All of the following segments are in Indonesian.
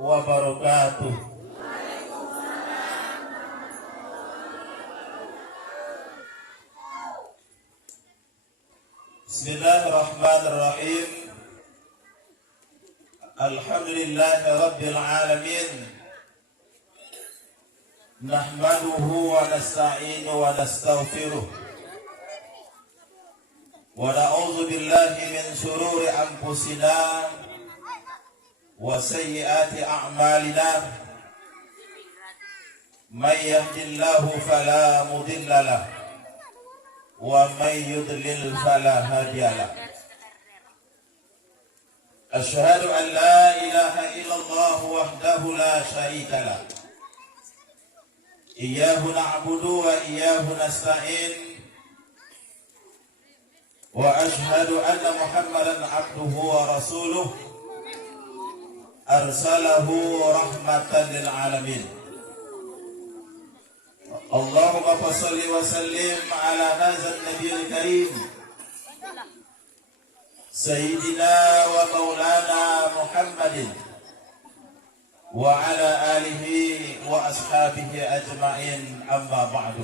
wabarakatuh. Bismillahirrahmanirrahim. Alhamdulillahi rabbil alamin. Nahmaduhu wa nasta'inu wa nastaghfiruh. Wa na'udzu billahi min shururi anfusina wa sayyiati a'malina. May yahdihillahu fala mudilla lahu wa may yudlil fala hadiya lahu. Asyhadu an la ilaha illallah wahdahu la syarika lahu. Iyyahu na'budu wa iyyahu nasta'in. Wa ashhadu anna Muhammadan abduhu wa rasuluh arsalahu rahmatan lil alamin. Allahumma shalli wa sallim ala hadzal nabiyil karim sayyidina wa maulana Muhammadin wa ala alihi wa ashabihi ajma'in, amma ba'du.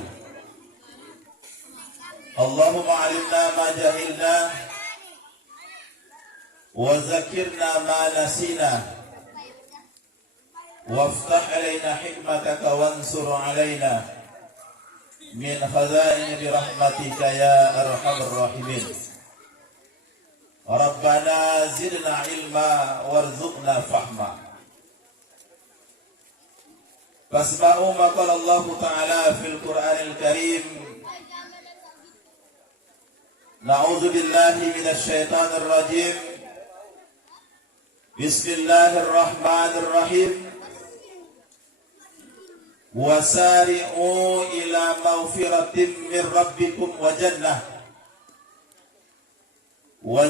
Allahumma alimna ma jahilna wa zakirna ma nasina waftah alaina hikmataka wansur alaina min khazaini birahmatika ya arhamar rahimin. Rabbana zidna ilma warzuqna fahma. Fasma'u ma qala Allah ta'ala fil Qur'anil Karim. Na'udzu billahi minasy syaithanir rajim. Bismillahirrahmanirrahim. Wasari'u ila maghfiratin min rabbikum wa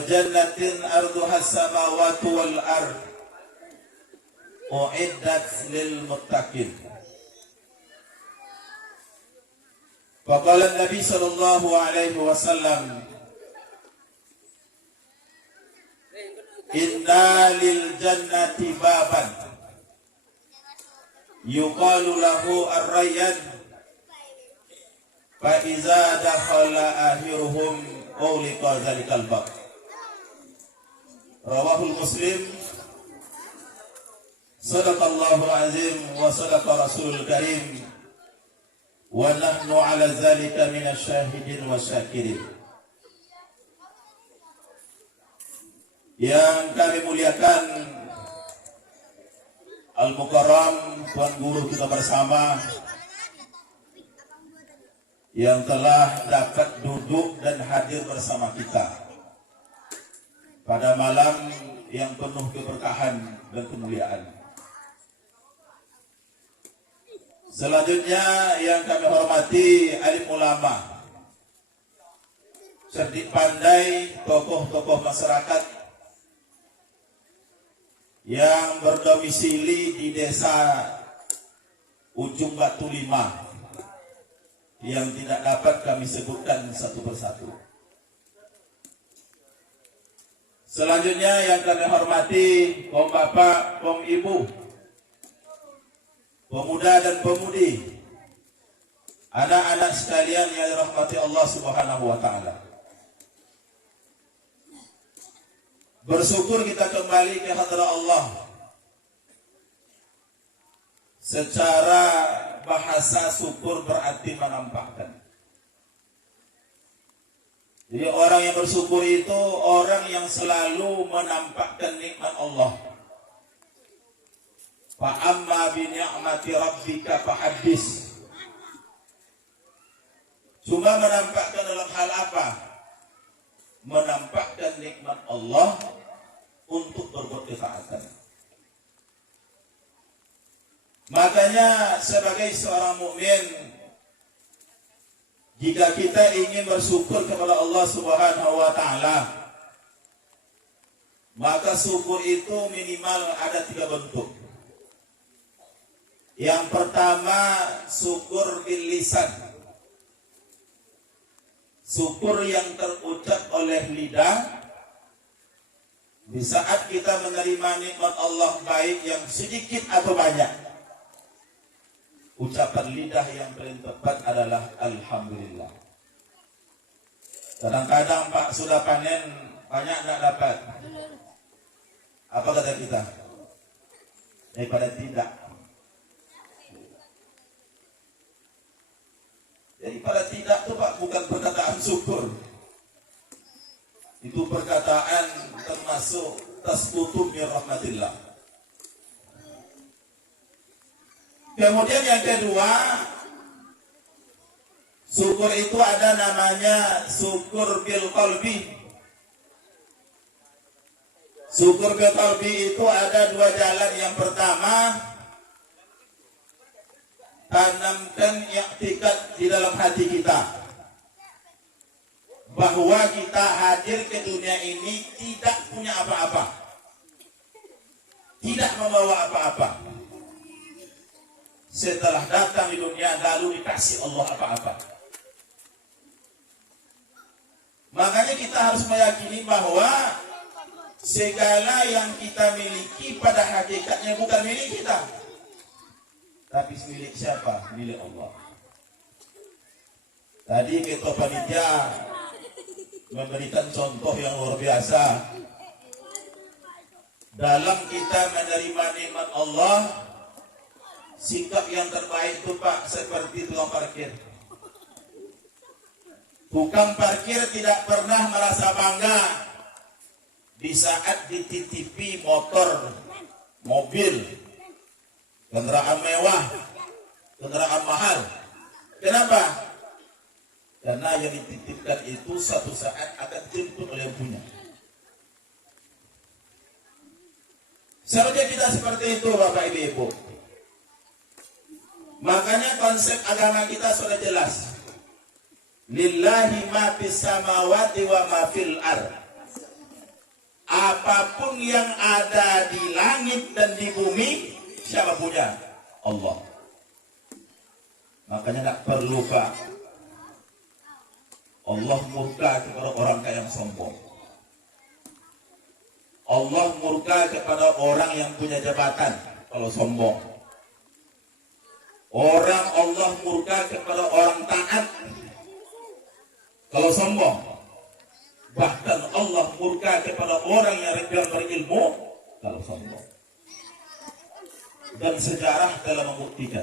jannatin arduha as-samawati wal ard u'iddat lil muttaqin. Faqala an-nabi sallallahu alaihi wasallam, inna lil jannati baban yuqalu lahu ar-rayyan fa iza dakhala akhiruhum ughliqa dzalikal bab. Rawahul Muslim. Sadaqallahul azim wa sadaqa rasulul karim wa nahnu ala dzalika minasy syahidin wasyakirin. Yang kami muliakan Al-Mukarram Tuan Guru kita bersama yang telah dapat duduk dan hadir bersama kita pada malam yang penuh keberkahan dan kemuliaan. Selanjutnya yang kami hormati alim ulama, cerdik pandai, tokoh-tokoh masyarakat yang berdomisili di desa Ujung Batu 5 yang tidak dapat kami sebutkan satu persatu. Selanjutnya yang kami hormati kaum bapak, kaum ibu, pemuda dan pemudi, anak-anak sekalian yang dirahmati Allah Subhanahu wa taala. Bersyukur kita kembali ke hadirat Allah. Secara bahasa syukur berarti menampakkan. Jadi orang yang bersyukur itu orang yang selalu menampakkan nikmat Allah. Fa amma bi ni'mati rabbika fahaddits. Cuma menampakkan dalam hal apa? Menampakkan nikmat Allah untuk berbuat ketaatan. Makanya sebagai seorang mukmin, jika kita ingin bersyukur kepada Allah Subhanahu wa taala, maka syukur itu minimal ada 3 bentuk. Yang pertama, syukur bil lisan. Syukur yang terucap oleh lidah. Di saat kita menerima nikmat Allah baik yang sedikit atau banyak, ucapan lidah yang paling tepat adalah Alhamdulillah. Kadang-kadang Pak sudah panen banyak nggak dapat. Apa kata kita? Daripada tidak. Daripada tidak itu Pak bukan perkataan syukur. Itu perkataan termasuk tasbutu min rahmatillah. Kemudian yang kedua, syukur itu ada namanya syukur bil qalbi. Syukur bil qalbi itu ada dua jalan. Yang pertama, tanamkan i'tikad di dalam hati kita bahwa kita hadir ke dunia ini tidak punya apa-apa, tidak membawa apa-apa. Setelah datang di dunia lalu dikasih Allah apa-apa. Makanya kita harus meyakini bahwa segala yang kita miliki pada hakikatnya bukan milik kita, tapi milik siapa? Milik Allah. Tadi ketua panitia memberikan contoh yang luar biasa. Dalam kita menerima nikmat Allah, sikap yang terbaik itu Pak seperti tukang parkir. Tukang parkir tidak pernah merasa bangga di saat dititipi motor, mobil, kendaraan mewah, kendaraan mahal. Kenapa? Karena yang dititipkan itu suatu saat akan dijemput oleh yang punya. Seharusnya kita seperti itu Bapak Ibu. Makanya konsep agama kita sudah jelas. Lillahi ma fis samawati wa ma fil ardh. Apapun yang ada di langit dan di bumi, siapa punya? Allah. Makanya tidak perlu Pak. Allah murka kepada orang yang sombong. Allah murka kepada orang yang punya jabatan kalau sombong. Allah murka kepada orang taat kalau sombong. Bahkan Allah murka kepada orang yang berilmu kalau sombong. Dan sejarah telah membuktikan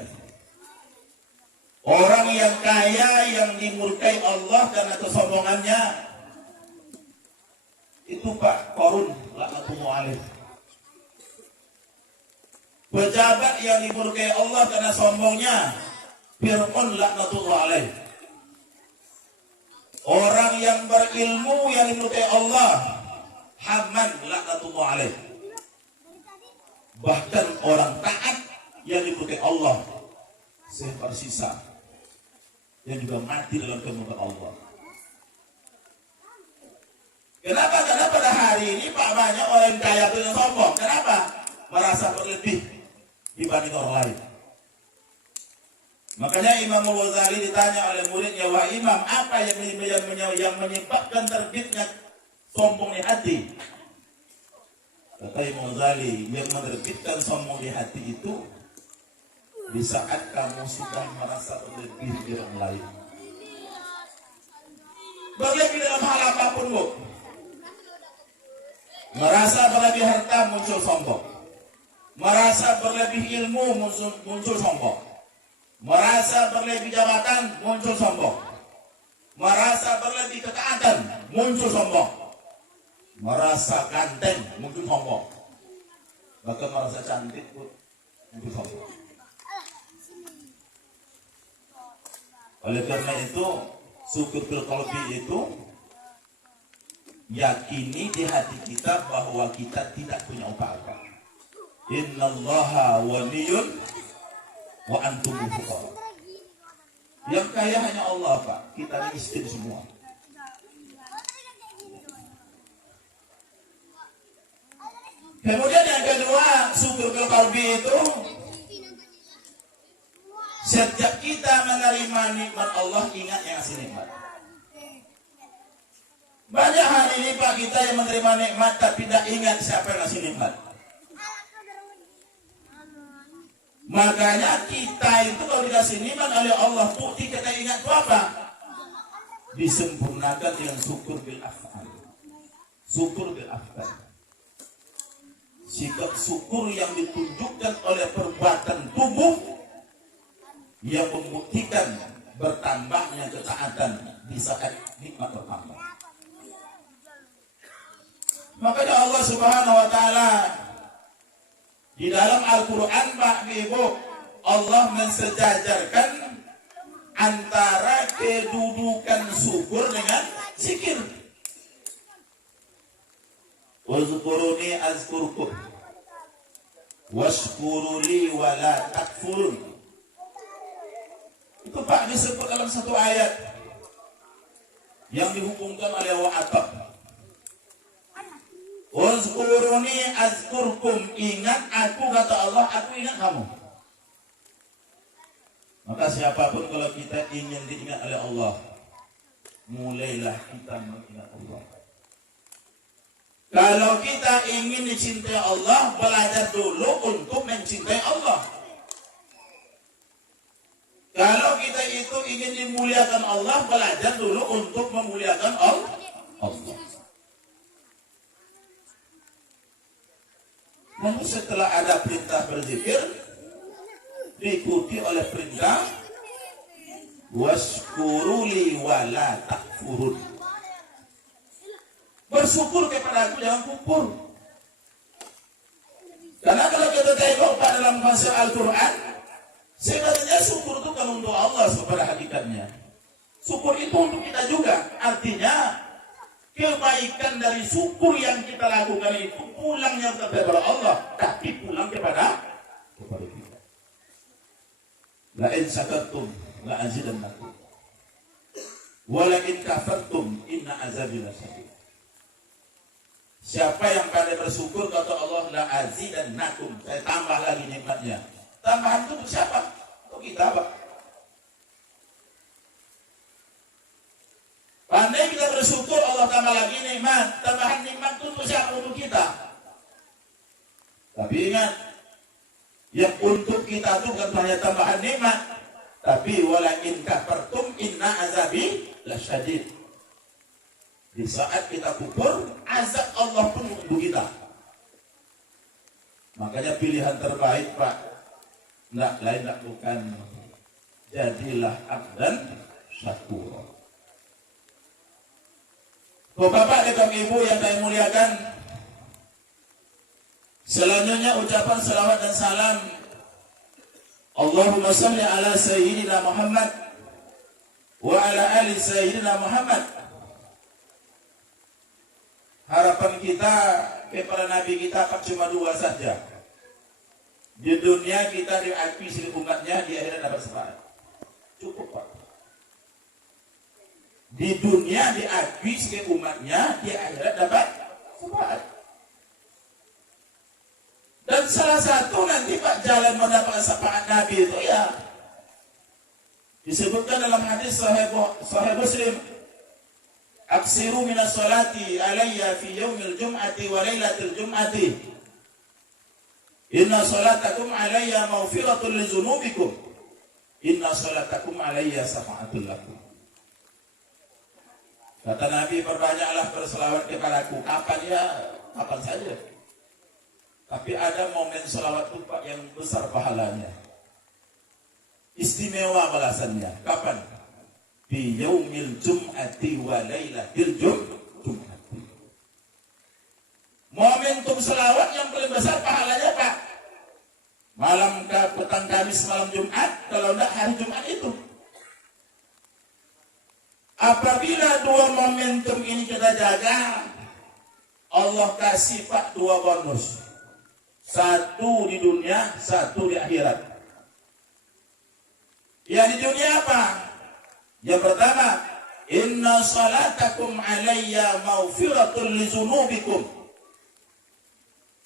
orang yang kaya yang dimurkai Allah karena kesombongannya itu Pak Qarun laknatullah alaih. Pejabat yang dimurkai Allah karena sombongnya Fir'aun laknatullah alaih. Orang yang berilmu yang dimurkai Allah Haman laknatullah alaih. Bahkan orang taat yang dimurkai Allah Syekh Persisa yang juga mati dalam kemurkaan Allah. Kenapa? Karena pada hari ini Pak banyak orang yang kaya itu yang sombong. Kenapa? Merasa berlebih dibanding orang lain. Makanya Imam Al-Ghazali ditanya oleh muridnya, wah Imam, apa yang menyebabkan terbitnya sombong di hati? Kata Imam Al-Ghazali, yang menerbitkan sombong di hati itu di saat kamu sudah merasa berlebih di orang lain. Berlebih dalam hal apapun Bu. Merasa berlebih harta muncul sombong. Merasa berlebih ilmu muncul sombong. Merasa berlebih jabatan muncul sombong. Merasa berlebih ketaatan muncul sombong. Merasa ganteng muncul sombong. Bahkan merasa cantik pun muncul sombong. Oleh karena itu, syukur bil qalbi itu yakini di hati kita bahwa kita tidak punya apa-apa. Innallaha waliyyun wa antum fuqara. Yang kaya hanya Allah Pak, kita miskin semua. Kemudian yang kedua, syukur bil qalbi itu setiap kita menerima nikmat Allah, ingat yang ngasih nikmat. Banyak hari ini Pak kita yang menerima nikmat tapi tidak ingat siapa yang ngasih nikmat. Makanya kita itu kalau dikasih nikmat oleh Allah, bukti kita ingat itu apa? Disempurnakan dengan syukur bil af'al. Syukur bil af'al. Sikap syukur yang ditunjukkan oleh perbuatan tubuh yang membuktikan bertambahnya ketaatan di saat nikmat bertambah. Makanya Allah Subhanahu wa taala di dalam Al-Qur'an Pak Ibu, Allah mensejajarkan antara kedudukan syukur dengan zikir. Wazkuruni azkurkum washkuruli wala takfurun. Itu Pak disebut dalam satu ayat yang dihubungkan oleh wa'atab. Wazkuruni azkurkum, ingat aku, kata Allah, aku ingat kamu. Maka siapapun kalau kita ingin diingat oleh Allah, mulailah kita mengingat Allah. Kalau kita ingin dicintai Allah, belajar dulu untuk mencintai Allah. Kalau kita itu ingin dimuliakan Allah, belajar dulu untuk memuliakan Allah. Lalu setelah ada perintah berzikir, diikuti oleh perintah washkuruli wala takfurun. Bersyukur kepada aku, jangan kufur. Karena kalau kita tengok pada dalam bahasa Al-Quran, sebenarnya syukur itu kan untuk Allah pada hakikatnya. Syukur itu untuk kita juga. Artinya kebaikan dari syukur yang kita lakukan itu pulangnya kepada Allah, tapi pulang kepada kita. La in syakartum la azidannakum wa la in kafartum inna azabi lasyadid. Siapa yang pandai bersyukur, kata Allah, la azidannakum, saya tambah lagi nikmatnya. Tambahan itu untuk siapa? Untuk kita, Pak. Pandai kita bersyukur, Allah tambah lagi nikmat. Tambahan nikmat itu untuk siapa? Untuk kita. Tapi ingat, yang untuk kita itu bukan hanya tambahan nikmat, tapi wala in kafartum inna azabi lasyadid. Di saat kita kufur, azab Allah pun menunggu kita. Makanya pilihan terbaik, Pak, tidak lain bukan jadilah abdan syakur. Bapak dan Ibu yang saya muliakan, selanjutnya ucapan salawat dan salam Allahumma salli ala Sayyidina Muhammad wa ala ali Sayyidina Muhammad. Harapan kita kepada Nabi kita cuma dua saja. Di dunia kita diakui sebagai umatnya, di akhirat dapat syafaat. Cukup, Pak. Di dunia diakui sebagai umatnya, di akhirat dapat syafaat. Dan salah satu nanti Pak jalan mendapat syafaat Nabi itu ya disebutkan dalam hadis Sahih Muslim, aksiru minas salati alayya fi yaumil jum'ati wa lailatul jum'ati inna salatakum alayya maghfiratul li dzunubikum inna salatakum alayya syafa'atul lakum. Kata Nabi, perbanyaklah berselawat kepadaku. Kapan ya? Kapan saja. Tapi ada momen selawat itu, Pak, yang besar pahalanya. Istimewa balasannya. Kapan? Fi yaumil jum'ati wa lailatil jum'ati. Momentum selawat yang paling besar pahalanya, Pak, malam petang Kamis, malam Jumat, kalau enggak hari Jumat itu. Apabila dua momentum ini kita jaga, Allah kasih, Pak, dua bonus. Satu di dunia, satu di akhirat. Ya, di dunia apa? Yang pertama, inna salatakum alayya maghfiratul li dzunubikum.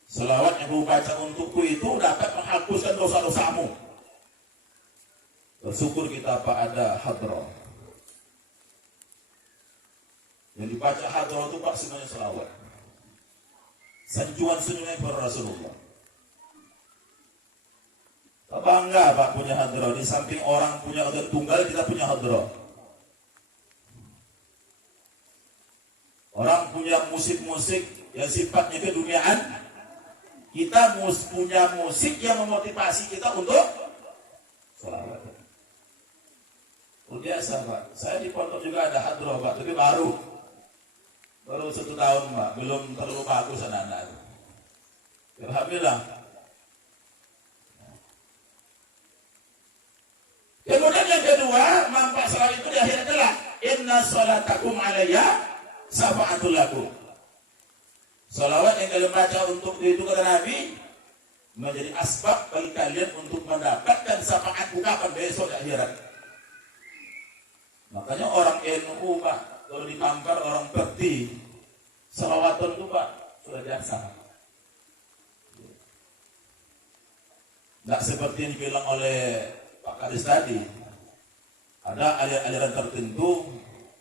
Selawat yang kamu baca untukku itu dapat menghapuskan dosa-dosamu. Bersyukur kita, Pak, ada hadrah. Yang dibaca hadroh itu Pak semuanya selawat. Sanjuan senyumnya kepada Rasulullah. Bangga Pak punya hadroh. Di samping orang punya organ tunggal, kita punya hadroh. Orang punya musik-musik yang sifatnya keduniaan. Kita punya musik yang memotivasi kita untuk selawat. Biasa Pak. Saya di pondok juga ada hadroh Pak, tapi baru 1 tahun Pak, belum terlalu bagus anak-anak. Alhamdulillah. Kemudian yang kedua, manfaat salat itu di akhir adalah inna sholatakum alayya syafa'atul lakum. Salawat yang kalian baca untuk itu kata Nabi menjadi asbab bagi kalian untuk mendapatkan syafaat kapan besok di akhirat. Makanya orang NU Pak, kalau ditampar orang peti salawatan itu Pak sudah biasa. Tidak seperti yang dibilang oleh Pak Kadis tadi. Ada aliran tertentu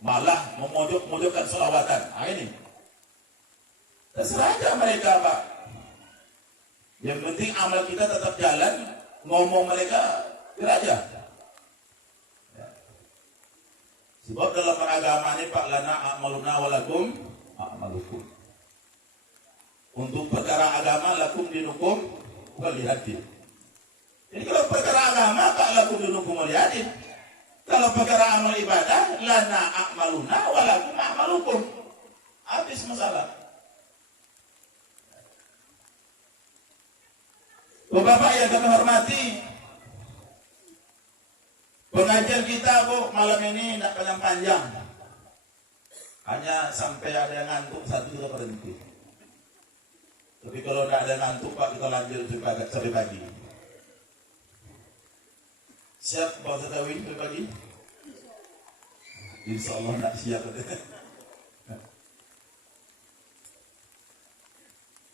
malah memojok-mojokkan salawatan. Nah ini terserah aja mereka Pak. Yang penting amal kita tetap jalan, ngomong mereka aja. Sebab dalam agama ini Pak lana a'maluna walakum a'malukum. Untuk perkara agama lakum dinukum waliyadin. Jadi kalau perkara agama Pak lakum dinukum waliyadin. Kalau perkara amal ibadah lana a'maluna walakum a'malukum. Habis masalah. Bapak yang kami hormati, pengajian kita Bu malam ini tidak panjang-panjang. Hanya sampai ada yang ngantuk satu kita berhenti. Tapi kalau tidak ada yang ngantuk Pak, kita lanjut sampai pagi. Siap Pak Ustaz sampai pagi? Insya Allah tidak siap.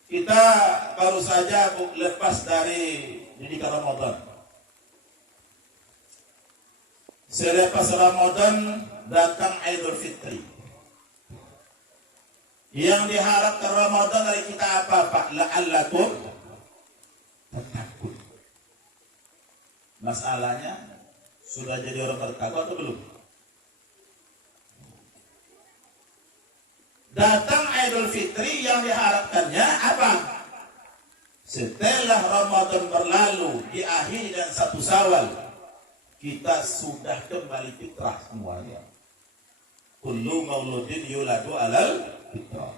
Kita baru saja lepas dari didikan Ramadan. Selepas Ramadan datang Idul Fitri. Yang diharapkan Ramadan dari kita apa Pak? La'allakum tattaqun. Masalahnya sudah jadi orang bertakwa atau belum? Datang Idul Fitri yang diharapkannya apa? Setelah Ramadan berlalu diakhiri dan 1 Syawal, kita sudah kembali fitrah semuanya. Kullu mauludin yuladu alal fitrah.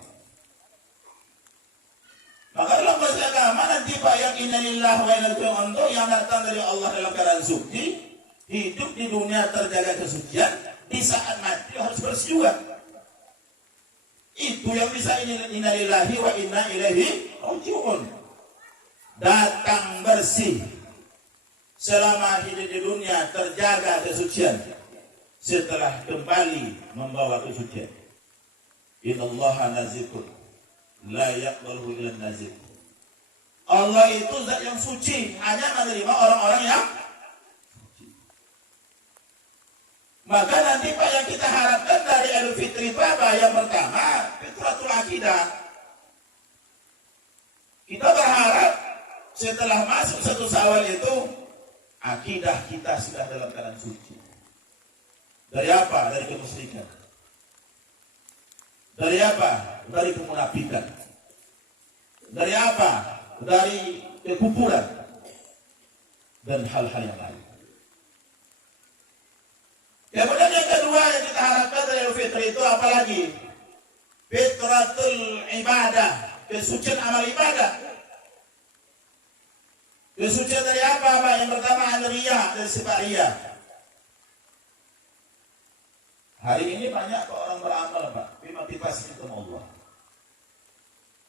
Maka dalam bahasa agama nanti Pak yang innalillahi wa inna ilaihi raji'un yang datang dari Allah dalam keadaan suci, hidup di dunia terjaga kesucian, di saat mati harus bersih juga. Itu yang bisa innalillahi wa inna ilaihi raji'un. Datang bersih. Selama hidup di dunia terjaga kesucian. Setelah kembali membawa kesucian. Innallaha nazikun. La yaqbalu illa nazik. Allah itu zat yang suci. Hanya menerima orang-orang yang suci. Maka nanti Pak yang kita harapkan dari Idul Fitri itu apa? Yang pertama, fitratul akidah. Kita berharap setelah masuk 1 Syawal itu akidah kita sudah dalam keadaan suci. Dari apa? Dari kemusyrikan. Dari apa? Dari kemunafikan. Dari apa? Dari kekufuran dan hal-hal yang lain. Kemudian yang kedua yang kita harapkan dari Idul Fitri itu apa lagi? Fitratul ibadah, kesucian amal ibadah. Kesucian dari apa Pak? Yang pertama an-riyah, dari sifat riyah. Hari ini banyak orang beramal Pak, tapi motivasi itu Allah.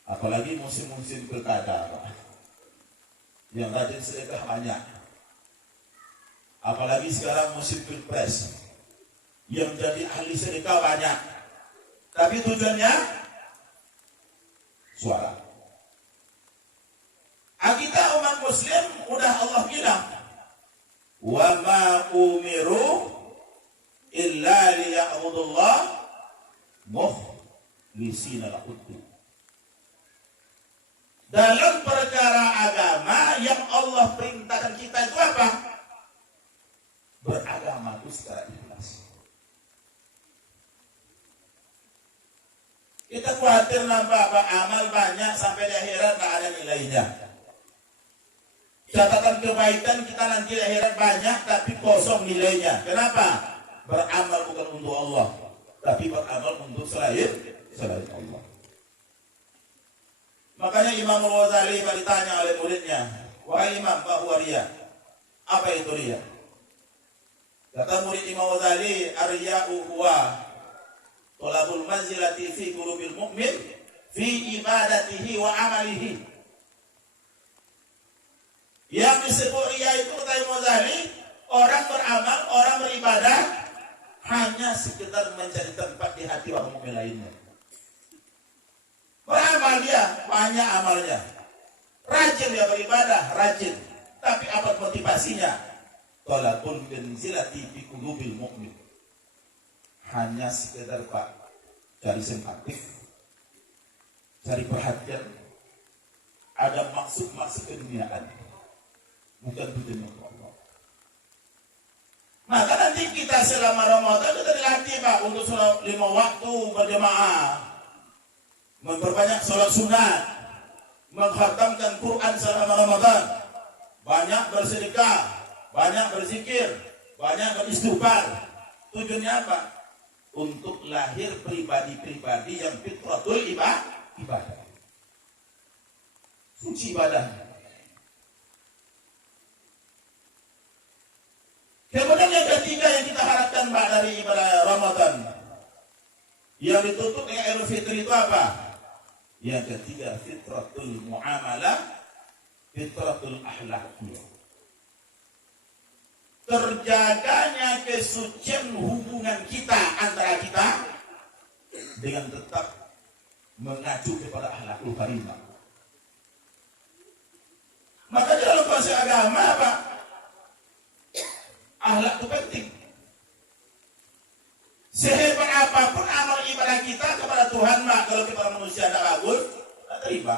Apalagi musim-musim pilkada Pak, yang rajin sedekah banyak. Apalagi sekarang musim pilpres, yang jadi ahli sedekah banyak. Tapi tujuannya suara. Kita umat muslim udah Allah bilang, wa ma umiru illa liya'budullah mukhlisina lahud-din. Dalam perkara agama yang Allah perintahkan kita itu apa? Beragama itu secara ikhlas. Kita khawatir nambah amal banyak sampai di akhirat tak ada nilainya. Catatan kebaikan kita nanti di akhirat banyak tapi kosong nilainya. Kenapa? Beramal bukan untuk Allah, tapi beramal untuk selain Allah. Makanya Imam Al-Ghazali ditanya oleh muridnya, wahai Imam, bahwa riya, apa itu riya? Kata murid Imam Al-Ghazali, ar-riya'u huwa talabul manzilati fi qulubil mu'min fi ibadatihi wa amalihi. Yang disebut riya itu kata Imam Al-Ghazali, orang beramal, orang beribadah hanya sekedar mencari tempat di hati orang mukmin lainnya. Beramal dia, banyak amalnya. Rajin dia beribadah, rajin. Tapi apa motivasinya? Talabul manzilati fi qulubil mu'min. Hanya sekedar Pak cari simpatik, cari perhatian, ada maksud-maksud keduniaan, bukan tujuan Allah. Maka nanti kita selama Ramadan kita dilatih Pak untuk sholat 5 waktu berjamaah, memperbanyak sholat sunat, mengkhatamkan Quran selama Ramadan, banyak bersedekah, banyak berzikir, banyak beristighfar. Tujuannya apa? Untuk lahir pribadi-pribadi yang fitratul ibadah. Suci ibadah. Kemudian yang ketiga yang kita harapkan Pak dari ibadah Ramadan, yang ditutup dengan Idul Fitri itu apa? Yang ketiga, fitratul muamalah, fitratul akhlaqiyah. Terjaganya kesucian hubungan kita antara kita dengan tetap mengacu kepada akhlakul karimah. Maka dalam konsep agama apa? Akhlak itu penting. Sehebat apapun amal ibadah kita kepada Tuhan, mak kalau kita manusia tidak bagus, tidak terima.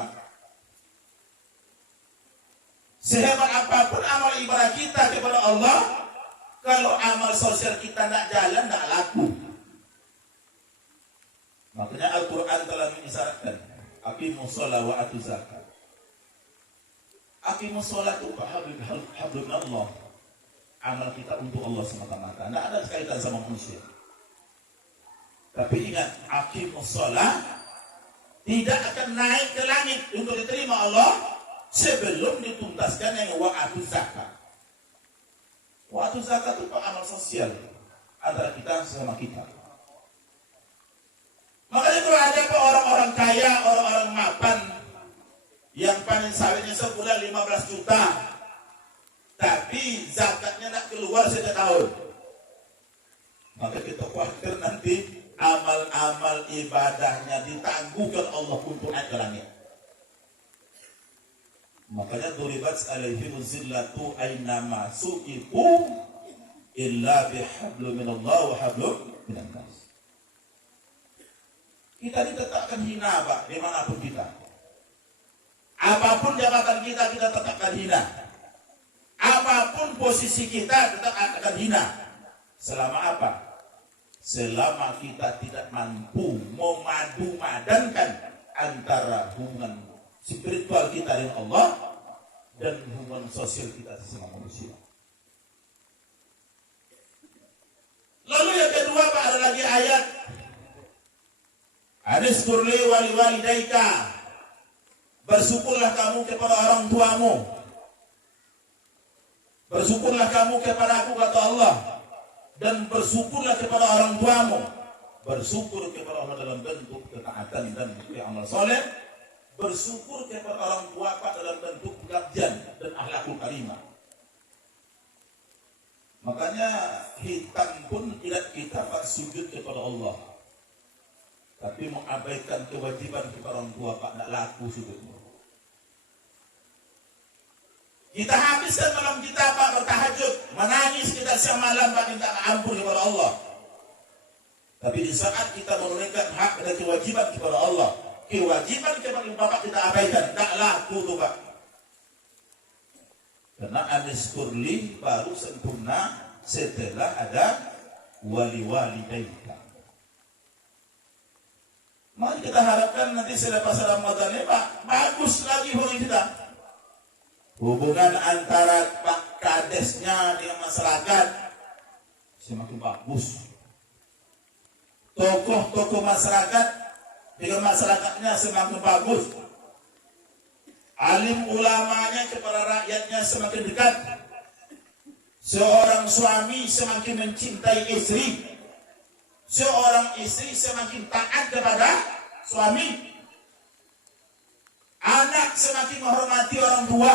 Sehebat apapun amal ibadah kita kepada Allah, kalau amal sosial kita tidak jalan, tidak laku. Makanya Al-Quran telah mengisyaratkan, aqimus shalah wa atuz zakat. Aqimus shalah itu hablum Allah. Amal kita untuk Allah semata-mata, tidak ada kaitan sama manusia. Tapi ingat, aqimus shalah tidak akan naik ke langit untuk diterima Allah sebelum dituntaskan yang wa atuz zakat. Wa atuz zakat itu amal sosial antara kita sama kita. Makanya kalau ada orang-orang kaya, orang-orang mapan yang panen sawitnya sebulan 15 juta, tapi zakatnya nak keluar setiap tahun, maka kita khawatir nanti amal-amal ibadahnya ditangguhkan Allah untuk naik ke langit. Makanya duribat alaihim zillatu ainama suqifu illa bihablum minallah wa hablum minan nas. Kita ditetapkan hina Pak, dimanapun kita. Apapun jabatan kita, kita tetapkan hina. Apapun posisi kita, tetap akan hina. Selama apa? Selama kita tidak mampu memadu-madankan antara hubungan spiritual kita dengan Allah dan hubungan sosial kita sesama manusia. Lalu yang kedua Pak, ada lagi ayat Anishkurli wali walidaika, bersyukurlah kamu kepada orang tuamu, bersyukurlah kamu kepada aku kata Allah, dan bersyukurlah kepada orang tuamu. Bersyukur kepada Allah dalam bentuk ketaatan dan amal soleh, bersyukur kepada orang tua Pak dalam bentuk pengabdian dan akhlakul karimah. Makanya hitam pun tidak kita Pak sujud kepada Allah, tapi mengabaikan kewajiban kepada orang tua Pak, tidak laku sujudnya. Kita habiskan malam kita Pak bertahajud, menangis kita siang malam Pak minta ampun kepada Allah. Tapi di saat kita menunaikan hak dan kewajiban kepada Allah, kewajiban kepada bapak kita abaikan, tak laku tuh Pak. Karena aniskurli baru sempurna setelah ada wali-wali daika. Mari kita harapkan nanti selepas Ramadan ini Pak, bagus lagi hubungan kita. Hubungan antara Pak Kadesnya dengan masyarakat semakin bagus. Tokoh-tokoh masyarakat dengan masyarakatnya semakin bagus. Alim ulamanya kepada rakyatnya semakin dekat. Seorang suami semakin mencintai istri. Seorang istri semakin taat kepada suami. Anak semakin menghormati orang tua.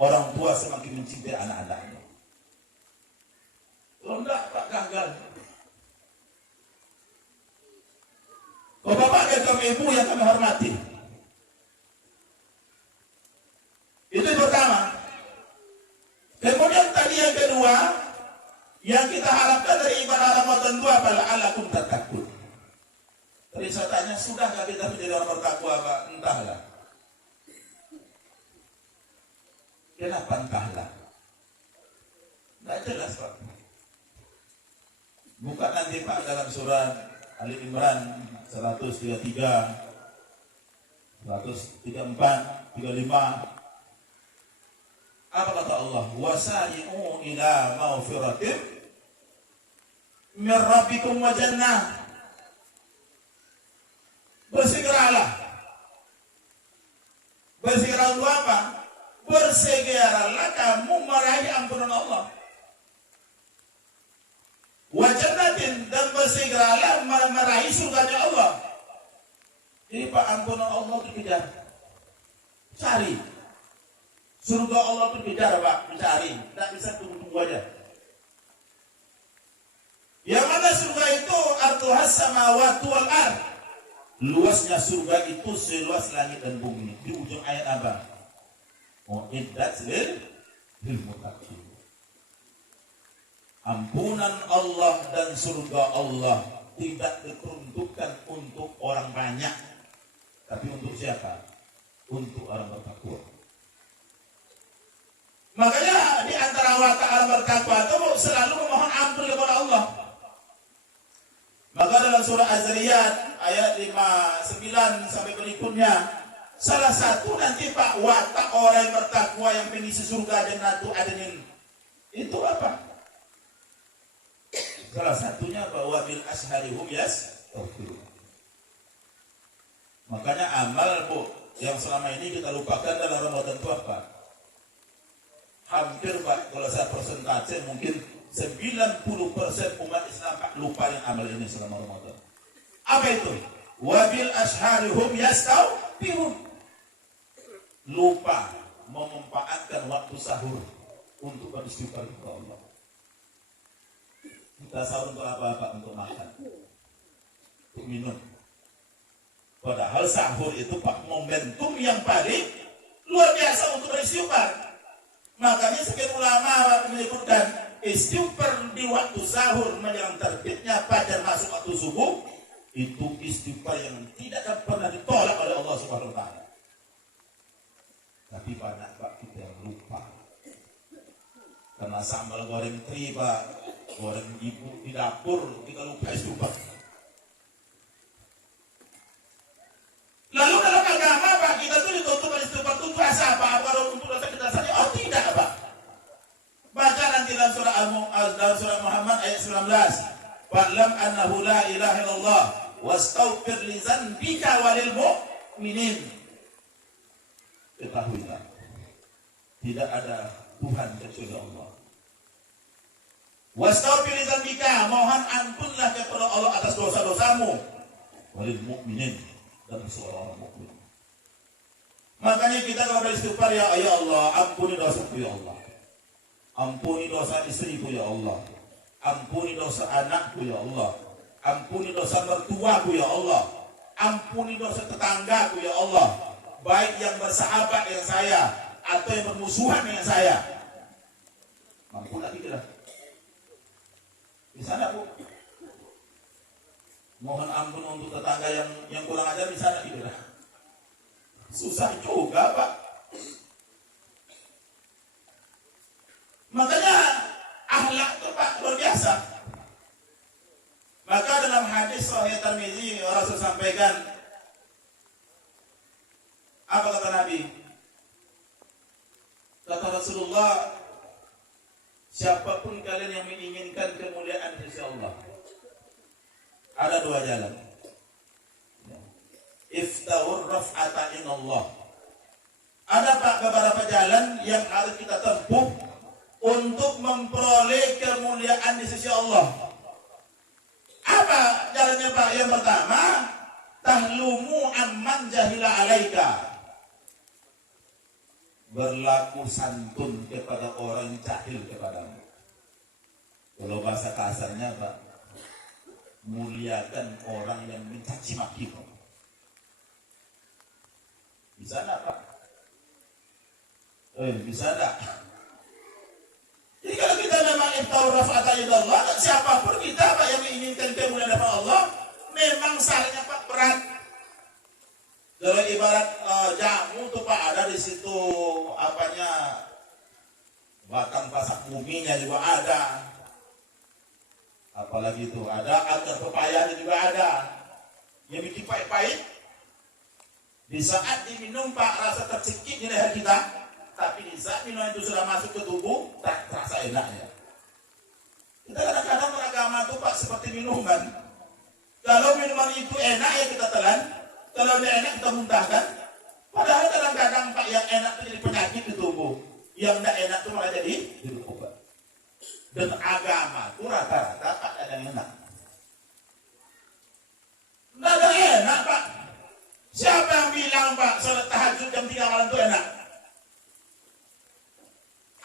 Orang tua semakin mencintai anak-anaknya. Kalau enggak, Pak, gagal. Bapak dan kaum ibu yang kami hormati. Itu yang pertama. Kemudian tadi yang kedua, yang kita harapkan dari ibadah Ramadan itu adalah la'allakum tattaqun. Tadi saya tanya, sudahkah kita menjadi orang bertakwa, Pak? Entahlah. Kenapa entahlah? Tidak jelas, Pak. Buka nanti Pak dalam surat Ali Imran 133, 134, 35. Apa kata Allah? Wasari'u ila maghfiratin min rabbikum wa jannah. Bersegeralah. Bersegeralah dulu apa? Bersegeralah kamu meraih ampunan Allah. Wa jannatin, dan bersegeralah meraih surganya Allah. Jadi Pak, ampunan Allah itu dikejar. Cari. Surga Allah itu dikejar Pak, mencari. Tidak bisa tunggu-tunggu aja. Yang mana surga itu arduhas samawati wal ardh. Luasnya surga itu seluas langit dan bumi. Di ujung ayat apa? Mu'iddat lil muttaqin. Ampunan Allah dan surga Allah tidak diperuntukkan untuk orang banyak, tapi untuk siapa? Untuk orang bertakwa. Makanya di antara wataan bertakwa itu selalu memohon ampun kepada Allah. Maka dalam surah Az-Zariyat ayat 59 sampai berikutnya, salah satu nanti Pak watak orang yang bertakwa yang pengisi surga Jannatu Adnin itu apa? Salah satunya bahwa bil asharihum yastaghfirun. Makanya amal Bu yang selama ini kita lupakan dalam Ramadan itu apa? Hampir Pak, kalau saya persentase mungkin 90% umat Islam Pak lupa yang amal ini selama Ramadan. Apa itu? Wabil asharihum yastaghfirun. Lupa memanfaatkan waktu sahur untuk beristighfar kepada Allah. Kita sahur untuk apa-apa? Untuk makan, untuk minum. Padahal sahur itu Pak momentum yang paling luar biasa untuk beristighfar. Makanya sekian ulama menyebutkan istighfar di waktu sahur menjelang terbitnya fajar masuk waktu subuh itu istighfar yang tidak akan pernah ditolak oleh Allah Subhanahu wa taala. Tapi banyak Pak kita yang lupa. Karena sambal goreng teri Pak, goreng ibu di dapur, kita lupa istighfar. Lalu dalam agama Pak, kita tuh dituntut istighfar itu puasa Pak, apa untuk dosa kita saja? Oh tidak Pak. Baca nanti dalam surah Muhammad ayat 19. Fa'lam annahu la ilaha illallah wastaghfir li dzanbika walil mu'minin. Ketahuilah, tidak ada Tuhan kecuali Allah. Wastaghfir li dzanbika, mohon ampunlah kepada Allah atas dosa-dosamu. Walil mu'minin, dan seorang mukmin. Makanya kita kalau beristighfar, ya Allah, ampuni dosaku ya Allah. Ampuni dosa istriku ya Allah. Ampuni dosa anakku ya Allah. Ampuni dosa mertuaku ya Allah. Ampuni dosa tetanggaku ya Allah. Baik yang bersahabat dengan saya atau yang bermusuhan dengan saya. Mampu lagi kita. Di sana Bu. Mohon ampun untuk tetangga yang kurang ajar di sana gitu lah. Susah juga, Pak. Makanya akhlak itu Pak luar biasa. Maka dalam hadis Sahih Tirmizi Rasul sampaikan, apa kata Nabi? Kata Rasulullah, siapapun kalian yang menginginkan kemuliaan di sisi Allah, ada dua jalan. Iftawur raf'ata inallah. Ada Pak beberapa jalan yang harus kita tempuh untuk memperoleh kemuliaan di sisi Allah. Apa jalannya Pak? Yang pertama, tahlumu amman jahila alaika. Berlaku santun kepada orang yang jahil kepadamu. Kalau bahasa kasarnya Pak, muliakan orang yang mencaci maki. Bisa enggak Pak? Bisa enggak? Jadi kalau kita memang iftau rafa'ata ilallah, siapapun kita Pak yang menginginkan kemuliaan dari Allah, memang salahnya Pak berat. Kalau ibarat jamu tuh Pak, ada di situ apanya, batang pasak buminya juga ada. Apalagi itu ada akar pepayanya juga ada. Yang bikin pahit-pahit. Di saat diminum Pak rasa tercekik di leher kita, tapi di saat minum itu sudah masuk ke tubuh, tak terasa enaknya. Kita kadang-kadang beragama itu Pak seperti minuman. Kalau minuman itu enak ya kita telan, kalau tidak enak kita muntahkan. Padahal kadang-kadang Pak yang enak itu jadi penyakit di tubuh, yang tidak enak itu malah jadi obat. Dan agama itu rata-rata Pak ada yang enak. Tidak ada yang enak Pak. Siapa yang bilang Pak salat tahajud jam 3 malam itu enak?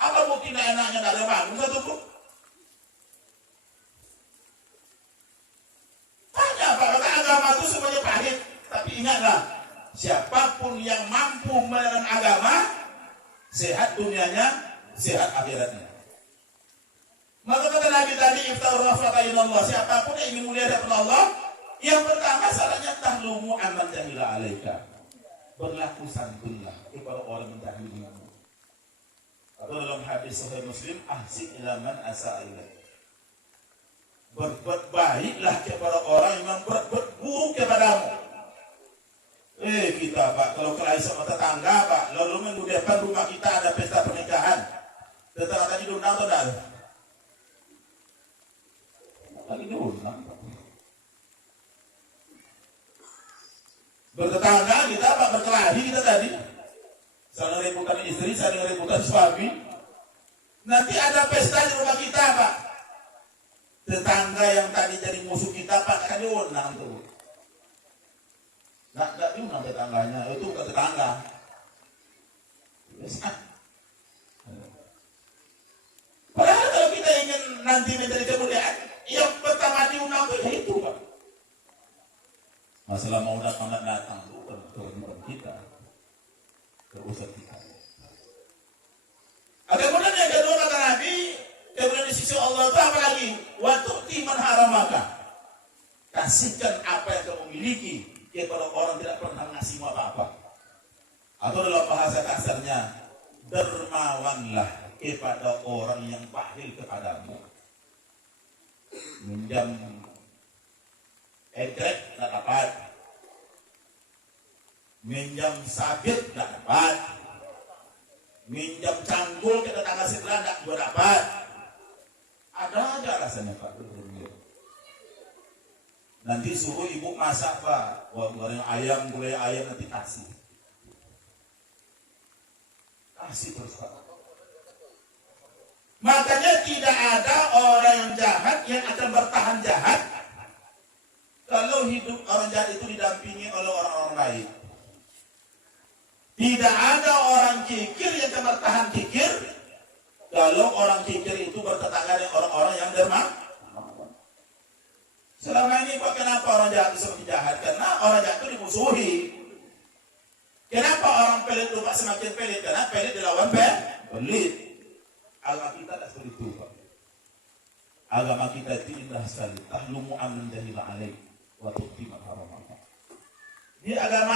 Apa bukti tidak enaknya tidak ada bangun satu pun? Tanya Pak, maka agama itu semuanya pahit. Tapi ingatlah, siapapun yang mampu menelan agama, sehat dunianya, sehat akhiratnya. Maka kata Nabi tadi, iftau rafa'ata ilallah, siapapun yang ingin mulia dari Allah, yang pertama salahnya tahlumu amman jahila alaika. Berlaku santunlah kepada orang yang jahilimu. Atau dalam hadis Sahih Muslim, ahsin ila man asa'a ilaik. Berbuat baiklah kepada orang yang berbuat buruk kepadamu. Kita Pak, kalau kelahi sama tetangga Pak, lalu minggu depan rumah kita ada pesta pernikahan. Tetangga tadi diundang atau tidak? Tadi diundang Pak. Bertetangga kita Pak, berkelahi kita tadi. Saling rebutan istri, saling rebutan suami. Nanti ada pesta di rumah kita Pak. Tetangga yang tadi jadi musuh kita Pak, kan diundang tuh. Nggak diundang tetangganya, itu bukan tetangga. Padahal kalau kita ingin nanti mencari kemuliaan, yang pertama diundang itu Pak. Masalah mau datang bukan kewajiban kita, urusan kita. Ada kemudian yang kedua kata Nabi, kemudian di sisi Allah itu apa lagi? Wa tu'ti man haramaka. Kasihkan apa yang kamu miliki kepada orang tidak pernah ngasih apa-apa. Atau dalam bahasa kasarnya, dermawanlah kepada orang yang bakhil kepadamu. Minjam egrek tidak dapat, minjam sabit tidak dapat, minjam canggul ke tetangga sebelah tidak juga dapat. Ada aja rasanya Pak. Nanti suruh ibu masak Pak, goreng ayam, gulai ayam nanti kasih terus Pak. Makanya tidak ada orang yang jahat yang akan bertahan jahat kalau hidup orang jahat itu didampingi oleh orang-orang baik. Tidak ada orang kikir yang akan bertahan kikir kalau orang kikir itu bertetangga dengan orang-orang yang dermawan. Selama ini Pak, kenapa orang jahat itu semakin jahat? Karena orang jahat itu dimusuhi. Kenapa orang pelit itu Pak semakin pelit? Karena pelit dilawan pelit. Agama kita tidak seperti itu Pak. Agama kita itu indah sekali. Tahlumu amman jahila alaik. wa tu'ti man harama. Di agama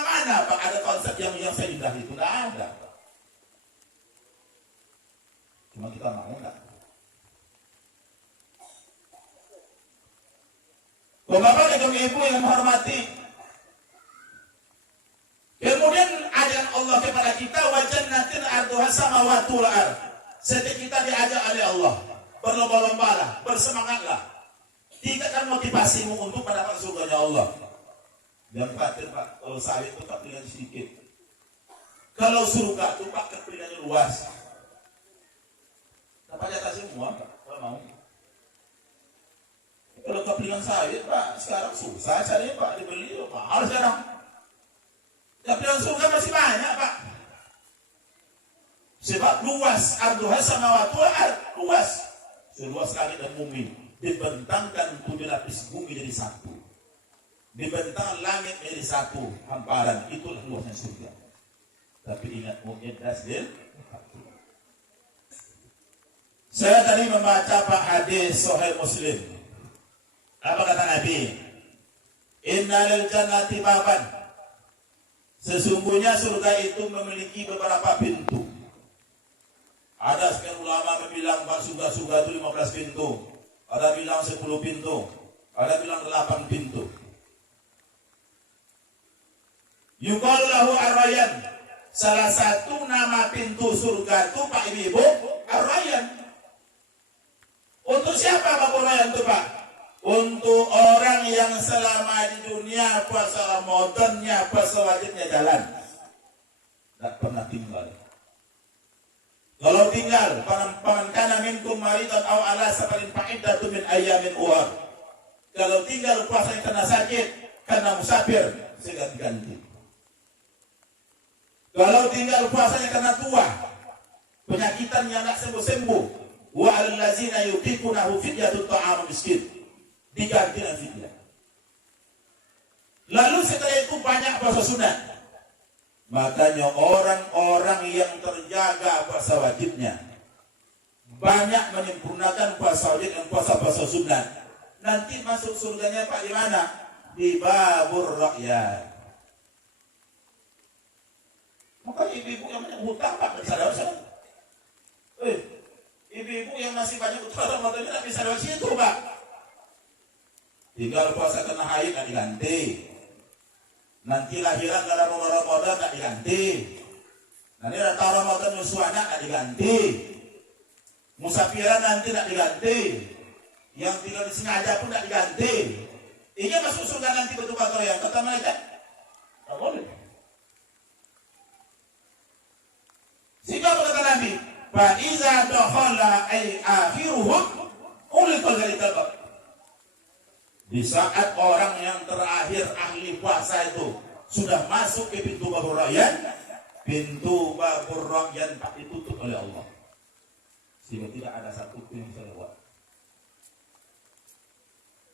mana Pak ada konsep yang seindah itu? Nggak ada. Cuma kita mau nggak? Bapak dan ibu yang menghormati, kemudian ajaran Allah kepada kita, wa jannatin arduha samawati wal ardh. Setiap kita diajak oleh Allah, berlomba-lombalah, bersemangatlah. Tingkatkan motivasimu untuk mendapat surganya Allah. Yang khawatir Pak, kalau sawit itu tak pilihan sedikit. Kalau surga itu Pak, pilihannya luas. Dapat jatah semua Pak, kalau mau. Kalau kepilihan sawit Pak, sekarang susah carinya Pak, dibeli mahal sekarang. Kepilihan surga masih banyak Pak. Sebab luas, arduha samawati wal ardh, luas. Seluas langit dan bumi, dibentangkan 7 lapis bumi jadi satu. Dibentang langit menjadi satu hamparan, itulah luasnya surga. Tapi ingat mungkin dasdil. Saya tadi membaca Pak hadis Sahih Muslim. Apa kata Nabi? Innal jannati baban. Sesungguhnya surga itu memiliki beberapa pintu. Ada sekian ulama bilang Pak surga itu 15 pintu. Ada bilang 10 pintu. Ada bilang 8 pintu. Yuqalu lahu ar-rayyan. Salah satu nama pintu surga itu Pak Ibu, ar-rayyan. Untuk siapa Pak ar-rayyan itu Pak? Untuk orang yang selama di dunia puasa Ramadannya, puasa wajibnya jalan. Tak pernah tinggal. Kalau tinggal, paman kana minkum maridan aw ala safarin fa'iddatun min ayyamin ukhra. Kalau tinggal puasanya karena sakit, karena musafir, saya ganti-ganti. Kalau tinggal puasanya karena tua, penyakitan yang tak sembuh-sembuh, wa allazina yutiqunahu fidyatut ta'am miskin, diganti dengan fidyah. Lalu setelah itu banyak puasa sunat. Makanya orang-orang yang terjaga puasa wajibnya, banyak menyempurnakan puasa wajib dan puasa-puasa sunat, nanti masuk surganya Pak di mana? Di babur rakyat. Makanya ibu-ibu yang banyak hutang Pak bisa lewat sana. Ibu-ibu yang masih banyak hutang Ramadan tidak bisa lewat situ Pak. Tinggal puasa kena haid tidak diganti. Nanti lahiran dalam Ramadan tidak diganti. Nanti datang Ramadan musuhana tidak diganti. Musafiran nanti tidak diganti. Yang tinggal di sini aja pun tidak diganti. Ini masuk surga nanti betul-betul yang kata mereka. Tak boleh. Sehingga kata Nabi, fa iza dakhala ay akhiruhum ulikal zalikal bab. Di saat orang yang terakhir ahli puasa itu sudah masuk ke pintu babur rayyan, pintu babur rayyan ditutup oleh Allah. Sehingga tidak ada satu pun yang bisa lewat.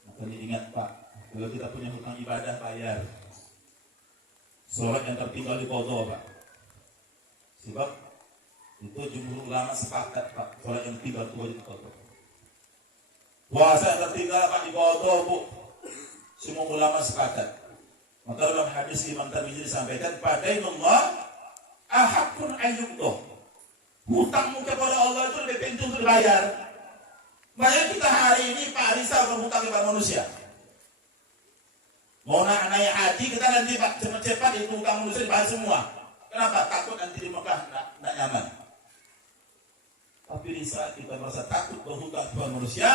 Maka diingat Pak, kalau kita punya hutang ibadah bayar. Sholat yang tertinggal di qadha Pak. Sebab itu jumhur ulama sepakat Pak, sholat yang tinggal itu wajib qadha. Puasa yang tertinggal Pak di qadha Bu. Semua ulama sepakat. Maka dalam hadis Imam Tirmidzi disampaikan, "Fadainullah ahaqqun ayyuqdah." Hutangmu kepada Allah itu lebih penting untuk dibayar. Banyak kita hari ini Pak risau berhutang kepada manusia. Mau naik haji kita nanti Pak cepat-cepat itu hutang manusia dibayar semua. Kenapa? Takut nanti di Mekah tidak nyaman. Tapi di saat kita merasa takut berhutang kepada manusia,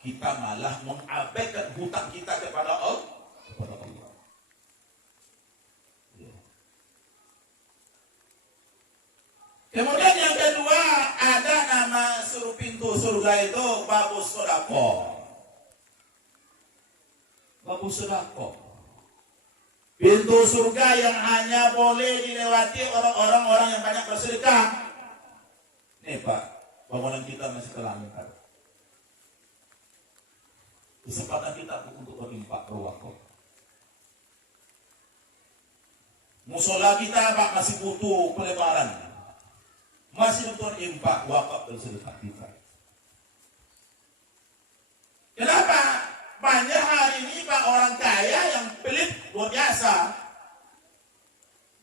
kita malah mengabaikan hutang kita kepada Allah. Ya. Kemudian yang kedua, ada nama pintu surga itu babus sodako. Babus sodako. Pintu surga yang hanya boleh dilewati orang-orang yang banyak bersedekah. Nih Pak, bangunan kita masih terlantar. Kesempatan kita untuk berinfak wakaf. Musola kita Pak masih butuh pelebaran. Masih butuh infak wakaf dan sedekah kita. Kenapa? Banyak orang kaya yang pelit luar biasa.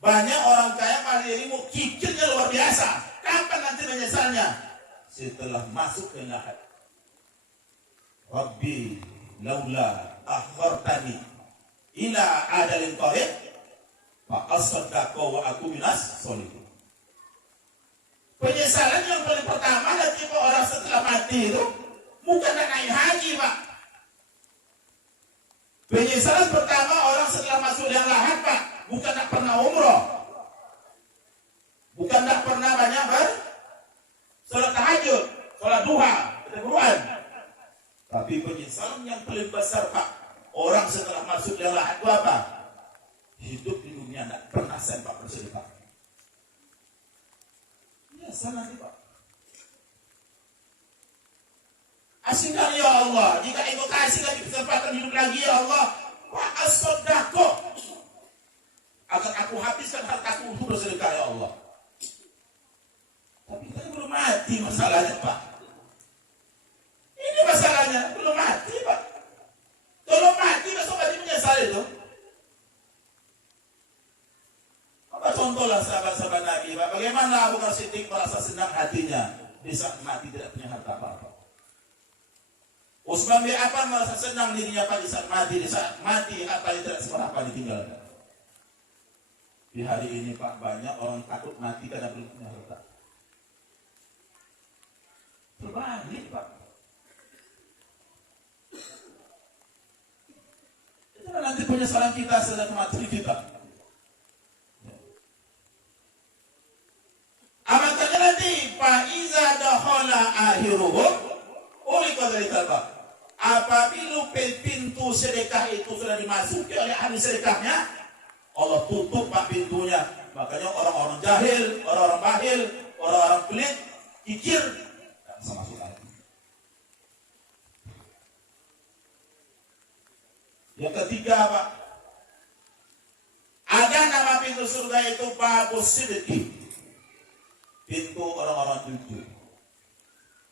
Banyak orang kaya pada dirimu kikirnya luar biasa. Kapan nanti menyesalnya? Setelah masuk ke lahat. Rabbi laula akhartani ila ajalin qarib fa asaddaqa wa aku minas sholihin. Penyesalan yang paling pertama nanti orang setelah mati itu bukan naik haji, Pak. Penyesalan pertama orang setelah masuk yang lahat, Pak, bukan tak pernah umroh, bukan tak pernah banyak sholat tahajud, sholat duha, Quran. Tapi penyesalan yang paling besar, Pak, orang setelah masuk yang lahat itu apa? Hidup di dunia tidak pernah sempat bersedekah. Ya, sana sih, Pak. Asingkan ya Allah, jika engkau kasih lagi kesempatan hidup lagi ya Allah, wa as-sadaqah, akan aku habiskan hartaku untuk bersedekah ya Allah. Tapi kita belum mati masalahnya, Pak. Ini masalahnya, belum mati, Pak. Kalau mati besok mati menyesal itu. Apa contohlah sahabat-sahabat Nabi, Pak, bagaimana Abu Bakar Siddiq merasa senang hatinya di saat mati tidak punya harta apa-apa. Utsman bin Affan merasa senang dirinya pada saat mati harta yang tidak seberapa ditinggalkan. Di hari ini, Pak, banyak orang takut mati karena belum punya harta. Terbalik, Pak. Itu nanti penyesalan kita setelah mati kita. Amalannya nanti Pak Iza dakhala akhiruhum uliqa dzalikal bab. Apabila pintu sedekah itu sudah dimasuki oleh ahli sedekahnya, Allah tutup, Pak, pintunya. Makanya orang-orang jahil, orang-orang bahil, orang-orang pelit, kikir, tak bisa masuk lagi. Yang ketiga, Pak, ada nama pintu surga itu Babus Sidqi, pintu orang-orang jujur.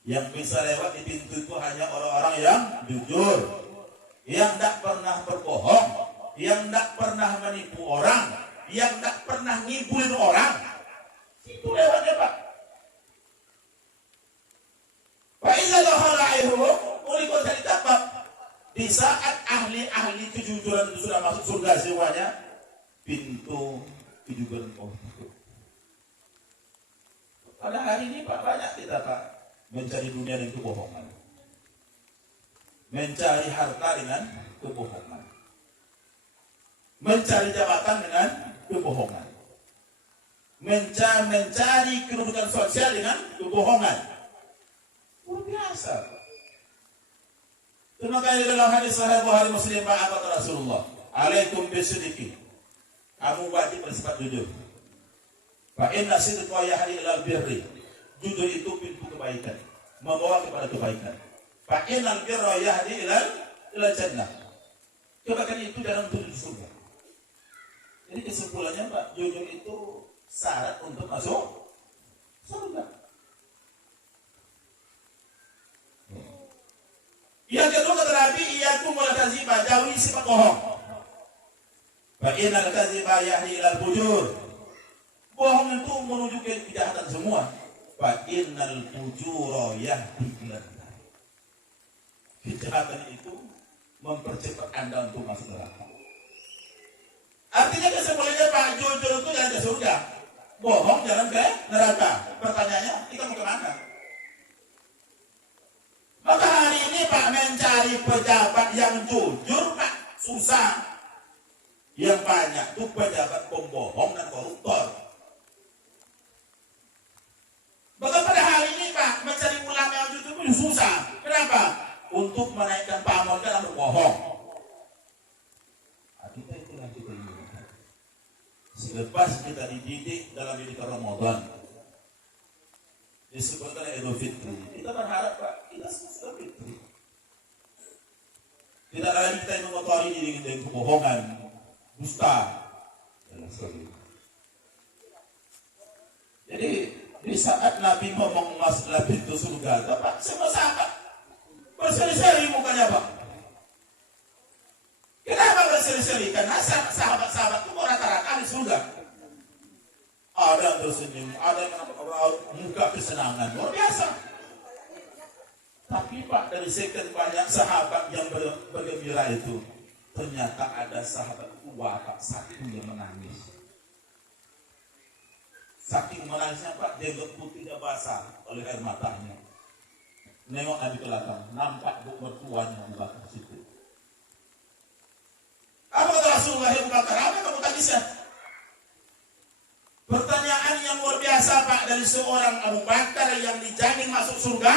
Yang bisa lewat di pintu itu hanya orang-orang yang jujur, yang tidak pernah berbohong, yang tidak pernah menipu orang, yang tidak pernah ngibulin orang. Itu lewatnya, Pak. Pak Iza dakhala akhiruhum uliqa dzalikal bab. Di saat ahli-ahli kejujuran itu sudah masuk surga semuanya, pintu kejujuran tutup. Pada hari ini, Pak, banyak kita, Pak, mencari dunia dengan kebohongan, mencari harta dengan kebohongan, mencari jabatan dengan kebohongan, mencari kedudukan sosial dengan kebohongan. Luar biasa. Terima kasih dalam hadis Sahih Bukhari Muslim, Pak, kata Rasulullah, alaikum bisidqi, kamu wajib bersifat jujur. Fa inna sidqa yahdi ilal birri, jujur itu pintu kebaikan, membawa kepada kebaikan. Fa innal birra yahdi ilal jannah, kebaikan itu dalam tujuan surga. Jadi kesimpulannya, Pak, jujur itu syarat untuk masuk surga. Yang kedua kata Nabi, iyyakum wal kadziba, jauhi sifat bohong. Fa innal kadziba yahdi ilal fujur, bohong itu menuju ke kejahatan semua. Fa innal fujura yahdi ilal nar, kejahatan itu mempercepat Anda untuk masuk neraka. Artinya kesimpulannya, Pak, jujur itu jalan ke surga, bohong jalan ke neraka. Pertanyaannya, kita mau kemana? Maka hari ini, Pak, mencari pejabat yang jujur, Pak, susah. Yang banyak itu pejabat pembohong dan koruptor. Maka pada hari ini, Pak, mencari ulama yang jujur itu susah. Kenapa? Untuk menaikkan pamor dalam berbohong. Kita itulah kita ini. Selepas kita dididik dalam didikan Ramadan, disebutkan Idul Fitri, kita berharap, Pak, kita sudah fitri. Tidak lagi kita yang mengotori diri dengan kebohongan, dusta, dan sebagainya. Jadi di saat Nabi ngomong masalah pintu surga, Pak, semua sahabat berseri-seri mukanya, Pak. muka kesenangan luar biasa. Tapi Pak, dari sekian banyak sahabat yang bergembira itu, ternyata ada sahabat tua Pak, satu yang menangis. Saking menangisnya Pak, jenggot putihnya basah oleh air matanya. Nengok di belakang, nampak bu mertuanya di belakang situ. Apa kata Rasulullah Abu Bakar? Apa kamu tangisnya? Pertanyaan yang luar biasa Pak, dari seorang Abu Bakar yang dijamin masuk surga.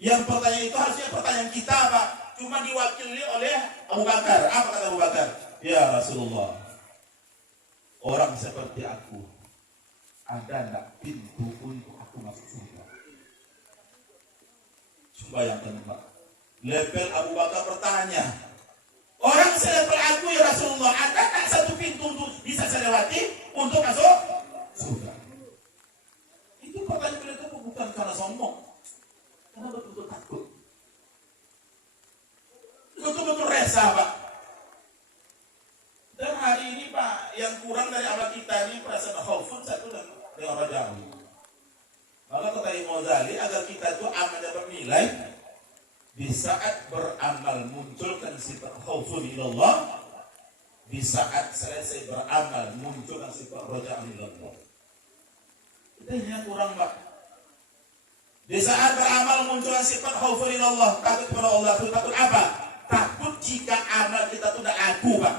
Yang pertanyaan itu harusnya pertanyaan kita Pak, cuma diwakili oleh Abu Bakar. Apa kata Abu Bakar? Ya Rasulullah, orang seperti aku, ada enggak pintu untuk aku masuk surga? Coba yang Pak, level Abu Bakar bertanya, orang selevel aku ya Rasulullah, ada enggak satu pintu untuk bisa saya lewati untuk masuk surga? Itu pertanyaan beliau itu bukan karena sombong, karena betul-betul takut, betul-betul resah Pak. Dan hari ini Pak, yang kurang dari amal kita ini perasaan khaufun satu dan raja'un. Maka kata Imam Ghazali, agar kita itu amalnya bernilai, di saat beramal munculkan sifat khaufun ilallah, di saat selesai beramal munculkan sifat raja'un ilallah. Itu yang kurang Pak. Di saat beramal munculkan sifat khaufun ilallah, takut kepada Allah, takut apa? Takut jika amal kita itu tidak aku Pak.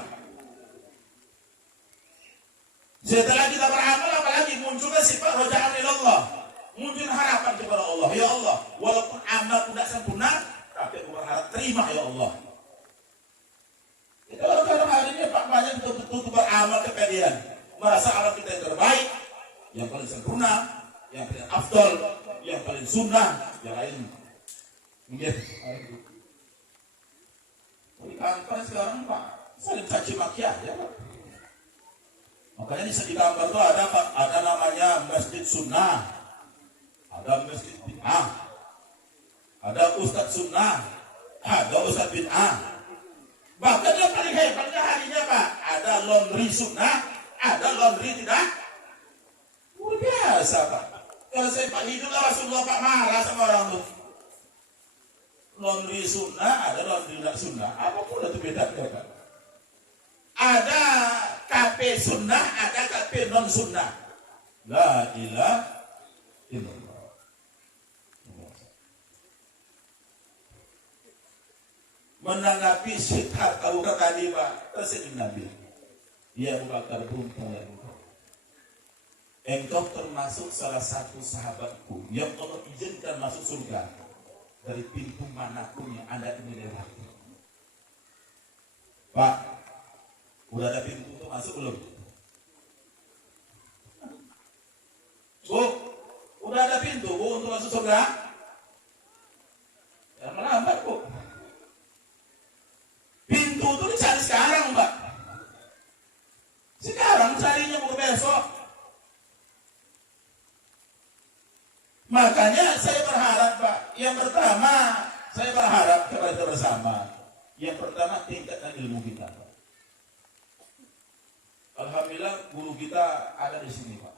Setelah kita beramal, apalagi munculkan sifat raja'an ilallah, muncul harapan kepada Allah. Ya Allah, walaupun amal tidak sempurna, tapi aku berharap terima ya Allah. Kalau dalam hari ini Pak, banyak betul-betul beramal kepedean, merasa amal kita yang terbaik, yang paling sempurna, yang paling afdal, yang paling sunnah, yang lain mungkin. Di kantor sekarang Pak, saling caci maki aja Pak. Makanya di kantor itu ada namanya masjid sunnah, ada masjid bid'ah, ada ustadz sunnah, ada ustadz bid'ah. Bahkan yang paling hebatnya harinya Pak, ada laundry sunnah, ada laundry tidak. Luar biasa Pak. Kalau saya Pak hiduplah Rasulullah Pak marah sama orang tuh. Laundry sunnah, ada laundry tidak sunnah. Apapun itu beda Pak. Ada KP sunnah, ada KP non sunnah. La ilaha illallah. Menanggapi syiar Abu Bakar tadi Pak, tersenyum Nabi. Ya Abu Bakar, beruntung ya Abu Bakar. Engkau termasuk salah satu sahabatku yang Allah izinkan masuk surga dari pintu manapun yang Anda ingin lewati. Pak, udah ada pintu untuk masuk belum? Bu, udah ada pintu Bu untuk masuk surga? Jangan melambat Bu. Pintu itu dicari sekarang Mbak. Sekarang carinya bukan besok. Makanya saya berharap Pak, yang pertama saya berharap kepada kita bersama. Yang pertama tingkatkan ilmu kita Pak. Alhamdulillah guru kita ada di sini Pak.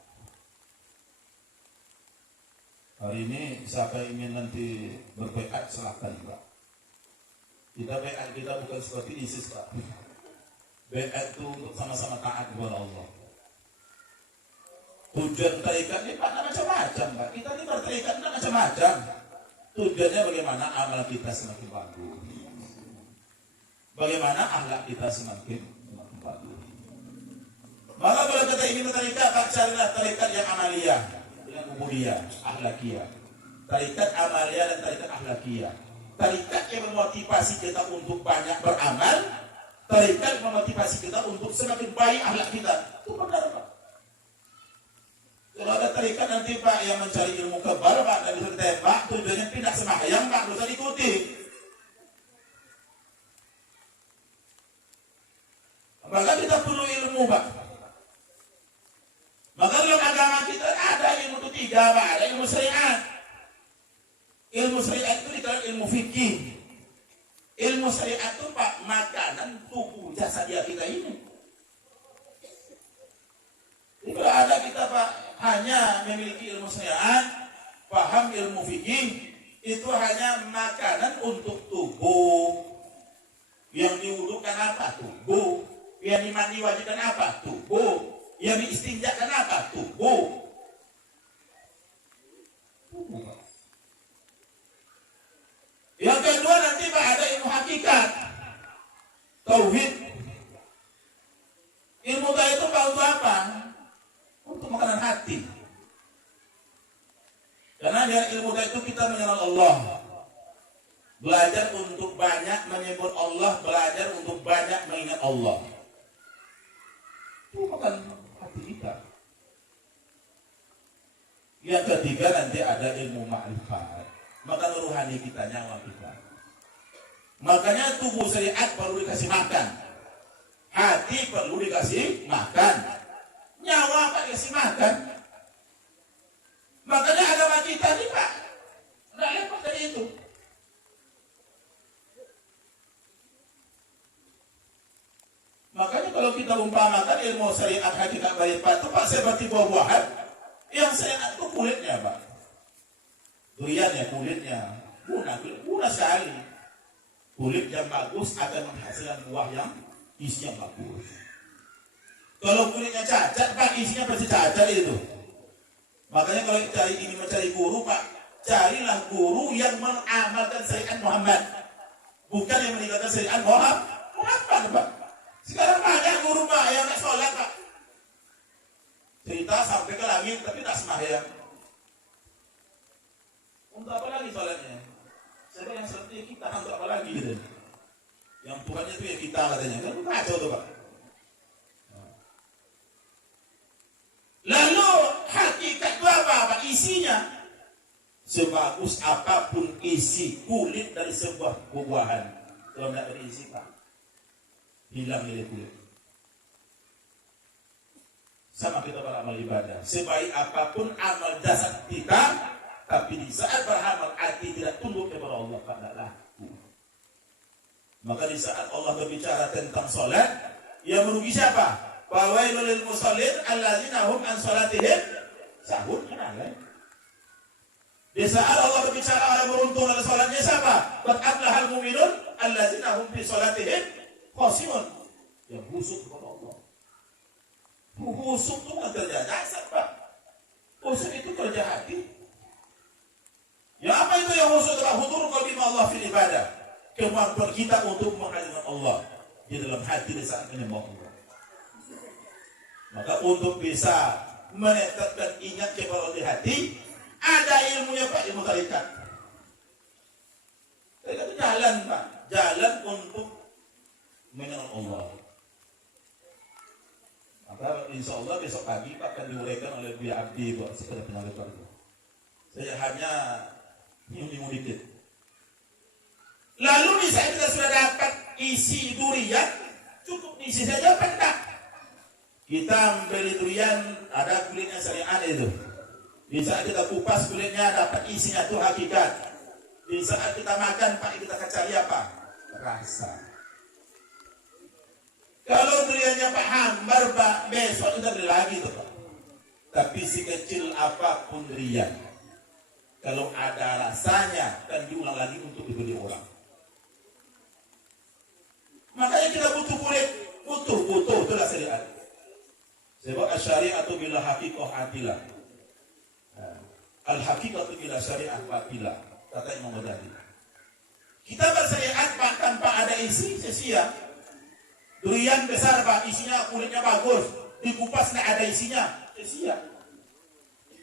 Hari ini siapa yang ingin nanti berbaiat silahkan Pak. Kita baiat kita bukan seperti ISIS Pak. Baiat itu untuk sama-sama taat kepada Allah. Tujuan tarikat ini Pak macam-macam Pak. Kita ini bertarikat macam-macam. Tujuannya bagaimana amal kita semakin bagus. Bagaimana akhlak kita semakin bagus. Maka kalau kita ingin tarikat Pak, carilah tarikat yang amaliyah dengan ubudiyah, akhlakiyah. Tarikat amaliyah dan tarikat akhlakiyah. Tarikat yang memotivasi kita untuk banyak beramal, tarikat memotivasi kita untuk semakin baik akhlak kita. Itu benar Pak. Kalau ada tarikat nanti Pak yang mencari ilmu kebal Pak dan bisa ditembak, tujuannya tidak sembahyang Pak, bisa diikuti. Maka kita perlu ilmu Pak. Maka dalam agama kita ada ilmu itu tiga Pak, ada ilmu syariat. Ilmu syariat itu dikatakan ilmu fikih. Ilmu syariat itu Pak, makanan tubuh jasad kita ini. Kalau ada kita Pak hanya memiliki ilmu syariat, paham ilmu fikih, itu hanya makanan untuk tubuh. Yang diwudukan apa? Tubuh. Yang dimandi wajibkan apa? Tubuh. Yang diistinjakan apa? Tubuh. Yang kedua nanti Pak ada ilmu hakikat, tauhid. Ilmu tauhid itu Pak untuk apa? Untuk makanan hati. Karena dari ilmu tauhid itu kita mengenal Allah. Belajar untuk banyak menyebut Allah, belajar untuk banyak mengingat Allah. Itu makan hati kita. Yang ketiga nanti ada ilmu ma'rifat. Maka rohani kita, nyawa kita. Makanya tubuh syariat perlu dikasih makan. Hati perlu dikasih makan. Nyawa Pak dikasih makan. Makanya agama kita nih Pak, nggak lepas dari itu. Makanya kalau kita umpamakan ilmu syariat hakikat ma'rifat itu Pak seperti buah-buahan. Yang syariat itu kulitnya Pak. Durian ya kulitnya guna sekali. Kulit yang bagus akan menghasilkan buah yang isinya bagus. Kalau kulitnya cacat Pak, isinya pasti cacat itu. Makanya kalau ingin mencari guru Pak, carilah guru yang mengamalkan syariat Muhammad, bukan yang meninggalkan syariat Muhammad Pak. Sekarang banyak guru Pak yang nggak sholat Pak, cerita sampai ke langit tapi tak sembahyang. Untuk apa lagi sholatnya? Saya yang seperti kita, untuk apa lagi gitu? Yang Tuhannya itu ya kita katanya, kan kacau tuh Pak. Lalu hakikat itu apa Pak? Isinya sebagus apapun isi kulit dari sebuah buah-buahan, kalau tidak berisi Pak, hilang nilai kulit. Sama kita para amal ibadah, sebaik apapun amal jasad kita, tapi di saat beramal hati tidak tunduk kepada Allah, Pak, tidak laku. Maka di saat Allah berbicara tentang sholat, yang merugi siapa? Fawailul lil musallin alladzina hum an sholatihim sahun. Di saat Allah berbicara orang beruntung dalam sholatnya siapa? Qad aflahal mu'minun alladzina hum fi sholatihim khashi'un. Yang khusyuk kepada Allah. Khusyuk itu bukan kerja jasad Pak. Khusyuk itu kerja hati. Ya apa itu yang khusyuk adalah hudur qalbi Allah fil ibadah. Kemampuan kita untuk menghadirkan Allah di dalam hati di saat menyembah Allah. Maka untuk bisa menetapkan ingat kepada Allah di hati, ada ilmunya Pak, ilmu tarikat. Tarikat itu jalan Pak, jalan untuk mengenal Allah. Maka insya Allah besok pagi Pak akan diuraikan oleh Buya Abdi Pak, sekedar penyalur itu. Saya hanya minum dikit. Lalu di saat kita sudah dapat isi durian, cukup diisi saja Pak, enggak? Kita membeli durian, ada kulitnya syariat itu. Di saat kita kupas kulitnya, dapat isinya itu hakikat. Di saat kita makan Pak, kita akan cari apa? Rasa. Kalau duriannya Pak hambar Pak, besok kita beli lagi tuh Pak. Tapi si kecil apapun durian, kalau ada rasanya, kan diulang lagi untuk dibeli orang. Makanya kita butuh kulit, butuh, itulah syariat. Sebab syariatu bila haqiqah atilah. Al-haqiqatu bila syariat batilah, kata Imam Ghazali. Kita bersyariat Pak tanpa ada isi, sia-sia. Durian besar Pak, isinya kulitnya bagus, dikupas nggak ada isinya, sia-sia.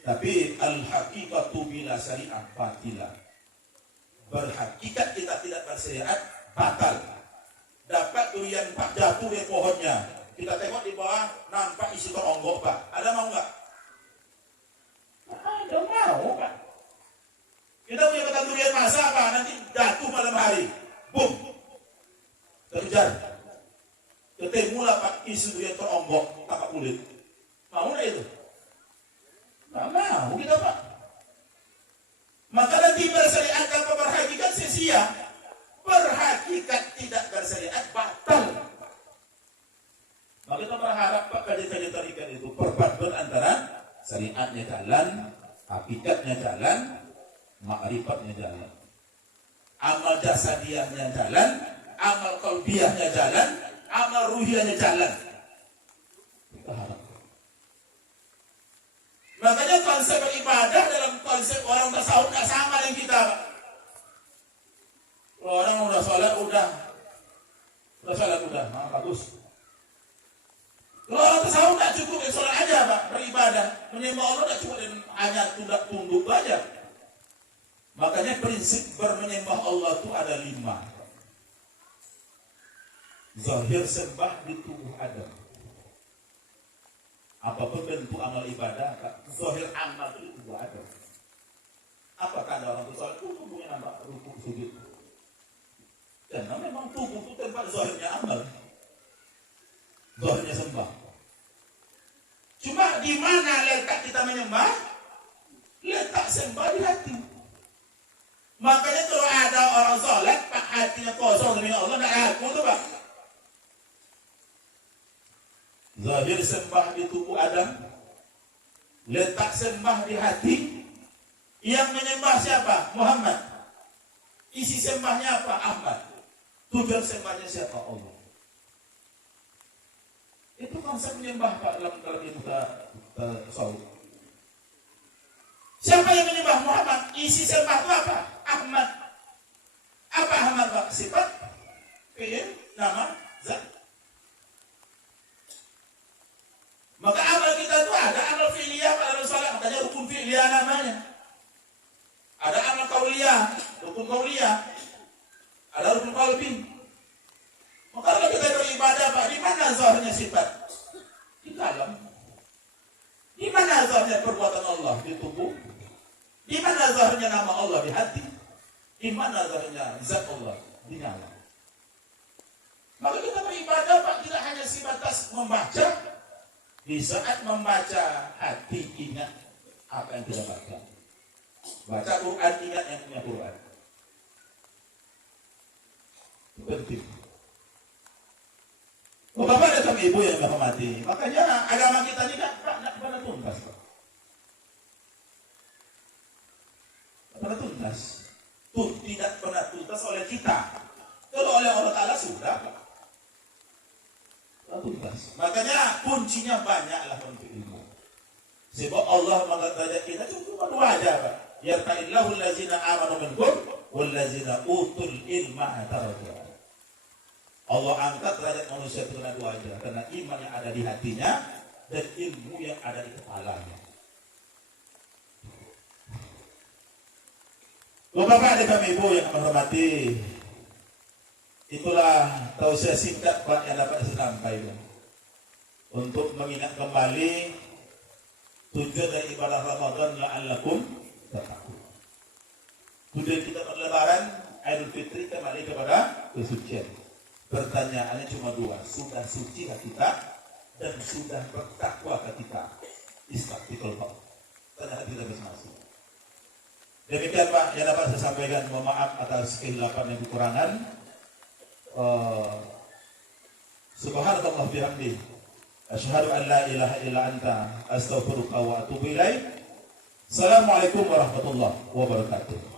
Tapi al-haqiqatu bila syariat batilah. Berhakikat kita tidak bersyariat, batal. Dapat durian Pak jatuh dari pohonnya, kita tengok di bawah nampak isi teronggok Pak, ada mau nggak? Ada mau Pak. Kita punya ketan durian masa Pak, nanti jatuh malam hari, boom, terjar, ketemulah Pak isi durian teronggok tanpa kulit. Mau nggak itu? Nggak mau kita Pak. Maka nanti bersyariat tanpa berhakikat sia-sia. Berhakikat tidak bersyariat batal. Maka kita berharap Pak kajian tarikat itu perpaduan antara syariatnya jalan, hakikatnya jalan, ma'rifatnya jalan. Amal jasadiyahnya jalan, amal qalbiyahnya jalan, amal ruhiyahnya jalan. Kita harap. Makanya konsep beribadah dalam konsep orang tasawuf tidak sama dengan kita, Pak. Orang udah sholat, udah bagus. Kalau orang tasawuf tidak cukup dengan sholat aja, Pak, beribadah, menyembah Allah tidak cukup dengan hanya tunduk aja. Makanya prinsip bermenyembah Allah itu ada 5. Zahir sembah di tubuh Adam. Apapun bentuk amal ibadah, zahir amal itu di tubuh Adam. Apakah ada orang sholat itu tubuhnya nampak rukuk sujud? Karena memang tubuh itu tempat zahirnya amal, zahirnya sembah. Cuma di mana letak kita menyembah? Letak sembah di hati. Makanya kalau ada orang sholat, Pak, hatinya kosong dengan Allah, tidak ngaku tuh, Pak. Zahir sembah di tubuh Adam, letak sembah di hati. Yang menyembah siapa? Muhammad. Isi sembahnya apa? Ahmad. Tujuan sembahnya siapa? Allah. Itu konsep menyembah, Pak, dalam ilmu tasawuf. Siapa yang menyembah Muhammad? Isi sembah itu apa? Ahmad. Apa Ahmad, Pak? Sifat, fi'il, nama, zat. Maka amal kita itu ada amal fi'liyah, amal salat, katanya rukun fi'liyah namanya. Ada amal qauliyah, rukun qauliyah. Ada rukun qalbi. Maka kalau kita beribadah, Pak, di mana zahirnya sifat? Di dalam. Di mana zahirnya perbuatan Allah? Di tubuh. Di mana zahirnya nama Allah? Di hati. Di mana zahirnya zat Allah? Di nyala. Maka kita beribadah, Pak, tidak hanya sebatas membaca. Di saat membaca, hati ingat apa yang kita baca. Baca Quran, ingat yang punya Quran. Itu penting. Oh, Bapak dan Ibu yang dihormati, makanya agama kita ini tidak pernah tuntas, Pak. Pernah tuntas. Tidak pernah tuntas oleh kita. Kalau oleh Allah Ta'ala sudah, Pak. Tuntas. Makanya kuncinya banyaklah untuk ilmu. Sebab Allah mengatakan kita cuma 2 aja, Pak. Yarfa'illahu allazina amanu minkum wallazina utul ilma daraja. Allah angkat derajat manusia itu karena 2 aja, karena iman yang ada di hatinya dan ilmu yang ada di kepalanya. Bapak dan Ibu yang menghormati, itulah tausiah singkat, Pak, yang dapat saya sampaikan untuk mengingat kembali tujuan dari ibadah Ramadan la'allakum tattaqun. Tujuan kita berlebaran Idul Fitri kembali kepada kesucian. Pertanyaannya cuma 2, sudah sucikah kita dan sudah bertakwakah kita? Istiqlal Pak. Tanya kita masing-masing. Demikian, Pak, yang dapat saya sampaikan. Mohon maaf atas kehilapan dan kekurangan. Subhanallah bihamdi. Asyhadu an la ilaha illa anta astaghfiruka wa atubu ilaik. Assalamualaikum warahmatullahi wabarakatuh.